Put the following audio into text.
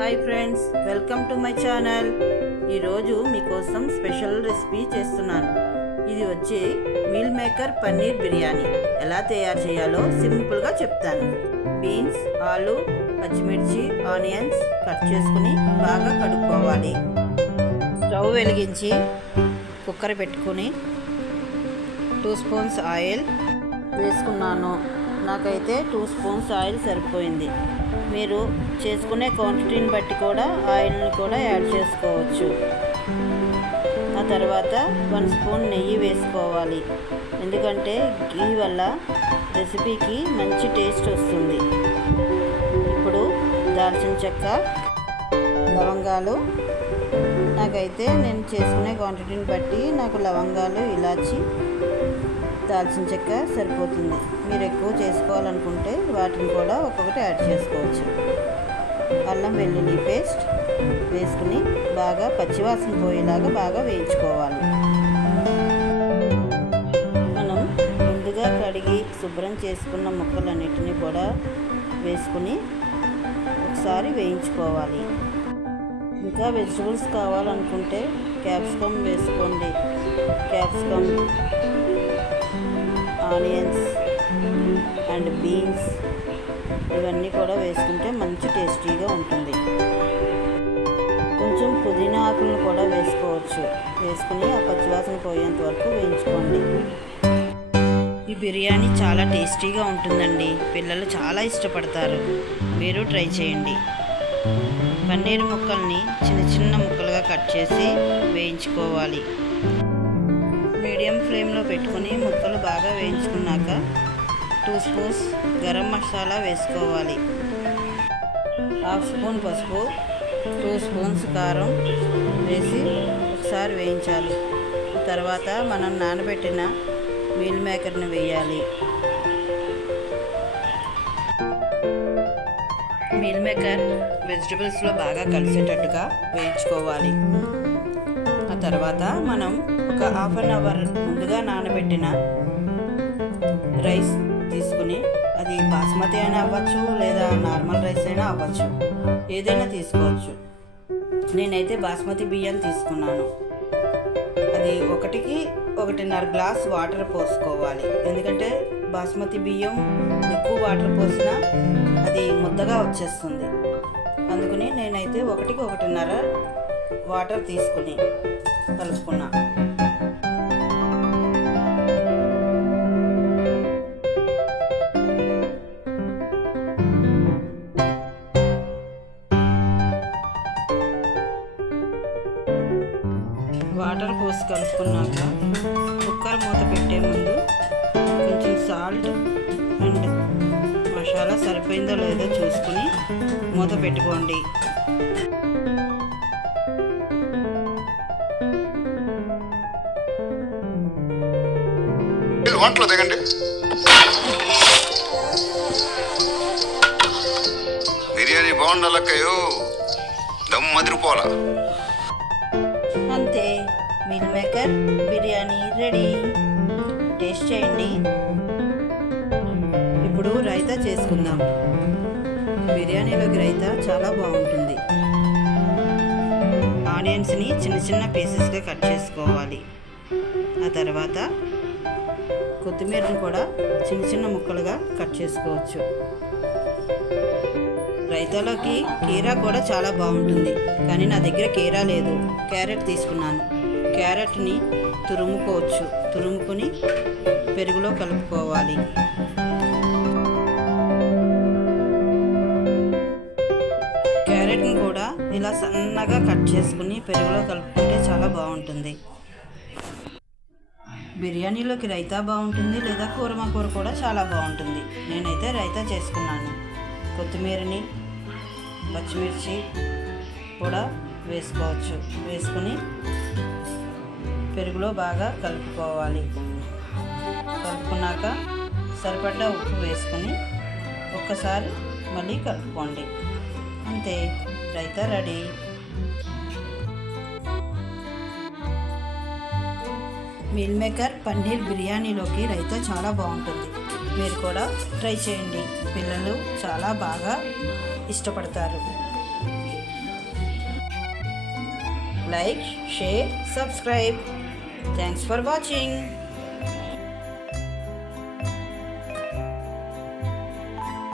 Hi friends, welcome to my channel. ఈరోజు మీకోసం special recipe చేస్తున్నాను. ఇది వచ్చి మీల్ మేకర్ పన్నీర్ బిర్యానీ. ఎలా తయారు చేయాలో సింపుల్గా చెప్తాను. బీన్స్, ఆలు, పచ్చిమిర్చి, ఆనియన్స్ కట్ చేసుకుని బాగా కడుక్కోవాలి. స్టవ్ వెలిగించి కుక్కర్ పెట్టుకుని 2 స్పూన్స్ ఆయిల్ వేసుకున్నాను. నాకైతే 2 స్పూన్స్ ఆయిల్ సరిపోయింది. మీరు చేసుకునే క్వాంటిటీని బట్టి కూడా ఆయిల్ని కూడా యాడ్ చేసుకోవచ్చు. ఆ తర్వాత 1 స్పూన్ నెయ్యి వేసుకోవాలి. ఎందుకంటే గీ వల్ల రెసిపీకి మంచి టేస్ట్ వస్తుంది. ఇప్పుడు దాల్చిన చెక్క, లవంగాలు, నాకైతే నేను చేసుకునే క్వాంటిటీని బట్టి నాకు లవంగాలు, ఇలాచి, దాల్చిన చెక్క సరిపోతుంది. మీరు ఎక్కువ చేసుకోవాలనుకుంటే వాటిని కూడా ఒక్కొక్కటి యాడ్ చేసుకోవచ్చు. అల్లం వెల్లుల్లి పేస్ట్ వేసుకుని బాగా పచ్చివాసన పోయేలాగా బాగా వేయించుకోవాలి. మనం ముందుగా కడిగి శుభ్రం చేసుకున్న ముక్కలన్నిటినీ కూడా వేసుకుని ఒకసారి వేయించుకోవాలి. ఇంకా వెజిటబుల్స్ కావాలనుకుంటే క్యాప్సికమ్ వేసుకోండి. క్యాప్సికమ్, ఆనియన్స్ అండ్ బీన్స్ ఇవన్నీ కూడా వేసుకుంటే మంచి టేస్టీగా ఉంటుంది. కొంచెం పుదీనా ఆకులను కూడా వేసుకోవచ్చు. వేసుకుని ఆ పచ్చివాసన పోయేంత వరకు వేయించుకోండి. ఈ బిర్యానీ చాలా టేస్టీగా ఉంటుందండి. పిల్లలు చాలా ఇష్టపడతారు. మీరు ట్రై చేయండి. పన్నీర్ ముక్కల్ని చిన్న చిన్న ముక్కలుగా కట్ చేసి వేయించుకోవాలి. మీడియం ఫ్లేమ్లో పెట్టుకుని ముక్కలు బాగా వేయించుకున్నాక 2 స్పూన్స్ గరం మసాలా వేసుకోవాలి. 1/2 స్పూన్ పసుపు, 2 స్పూన్స్ కారం వేసి ఒకసారి వేయించాలి. తర్వాత మనం నానబెట్టిన మీల్ మేకర్ని వేయాలి. మీల్ మేకర్ వెజిటబుల్స్లో బాగా కలిసేటట్టుగా వేయించుకోవాలి. ఆ తర్వాత మనం ఒక 1/2 అవర్ ముందుగా నానబెట్టిన రైస్ తీసుకుని, అది బాస్మతి అయినా అవ్వచ్చు లేదా నార్మల్ రైస్ అయినా అవ్వచ్చు, ఏదైనా తీసుకోవచ్చు. నేనైతే బాస్మతి బియ్యం తీసుకున్నాను. అది 1కి 1.5 గ్లాస్ వాటర్ పోసుకోవాలి. ఎందుకంటే బాస్మతి బియ్యం ఎక్కువ వాటర్ పోసినా అది ముద్దగా వచ్చేస్తుంది. అందుకని నేనైతే 1కి 1.5 వాటర్ తీసుకుని కలుపుకున్నా. వాటర్ పోసి కలుపుకున్నాక కుక్కర్ మూత పెట్టే ముందు కొంచెం సాల్ట్ అండ్ మసాలా సరిపోయిందో లేదో చూసుకుని మూత పెట్టుకోండి. వంటలో దిగండి. బిర్యానీ బాగుండాలక్కయ్యో, దమ్ మదిరిపోలా. అంతే, meal maker biryani ready. Taste చేయండి. ఇప్పుడు రైతా చేసుకుందాం. బిర్యానీలోకి రైతా చాలా బాగుంటుంది. ఆనియన్స్ని చిన్న చిన్న పీసెస్గా కట్ చేసుకోవాలి. ఆ తర్వాత కొత్తిమీరను కూడా చిన్న చిన్న ముక్కలుగా కట్ చేసుకోవచ్చు. రైతాలోకి కీరా కూడా చాలా బాగుంటుంది. కానీ నా దగ్గర కీరా లేదు, క్యారెట్ తీసుకున్నాను. క్యారెట్ని తురుముకోవచ్చు. తురుముకొని పెరుగులో కలుపుకోవాలి. క్యారెట్ని కూడా ఇలా సన్నగా కట్ చేసుకుని పెరుగులో కలుపుకుంటే చాలా బాగుంటుంది. బిర్యానీలోకి రైతా బాగుంటుంది, లేదా కూరమా కూర కూడా చాలా బాగుంటుంది. నేనైతే రైతా చేసుకున్నాను. కొత్తిమీరని, పచ్చిమిర్చి కూడా వేసుకోవచ్చు. వేసుకుని పెరుగులో బాగా కలుపుకోవాలి. కలుపుకున్నాక సరిపడ్డ ఉప్పు వేసుకుని ఒక్కసారి మళ్ళీ కలుపుకోండి. అంతే, raita ready. Meal maker paneer బిర్యానీలోకి రైతా చాలా బాగుంటుంది. మీరు కూడా ట్రై చేయండి. పిల్లలు చాలా బాగా ఇష్టపడతారు. Like, share, subscribe. Thanks for watching.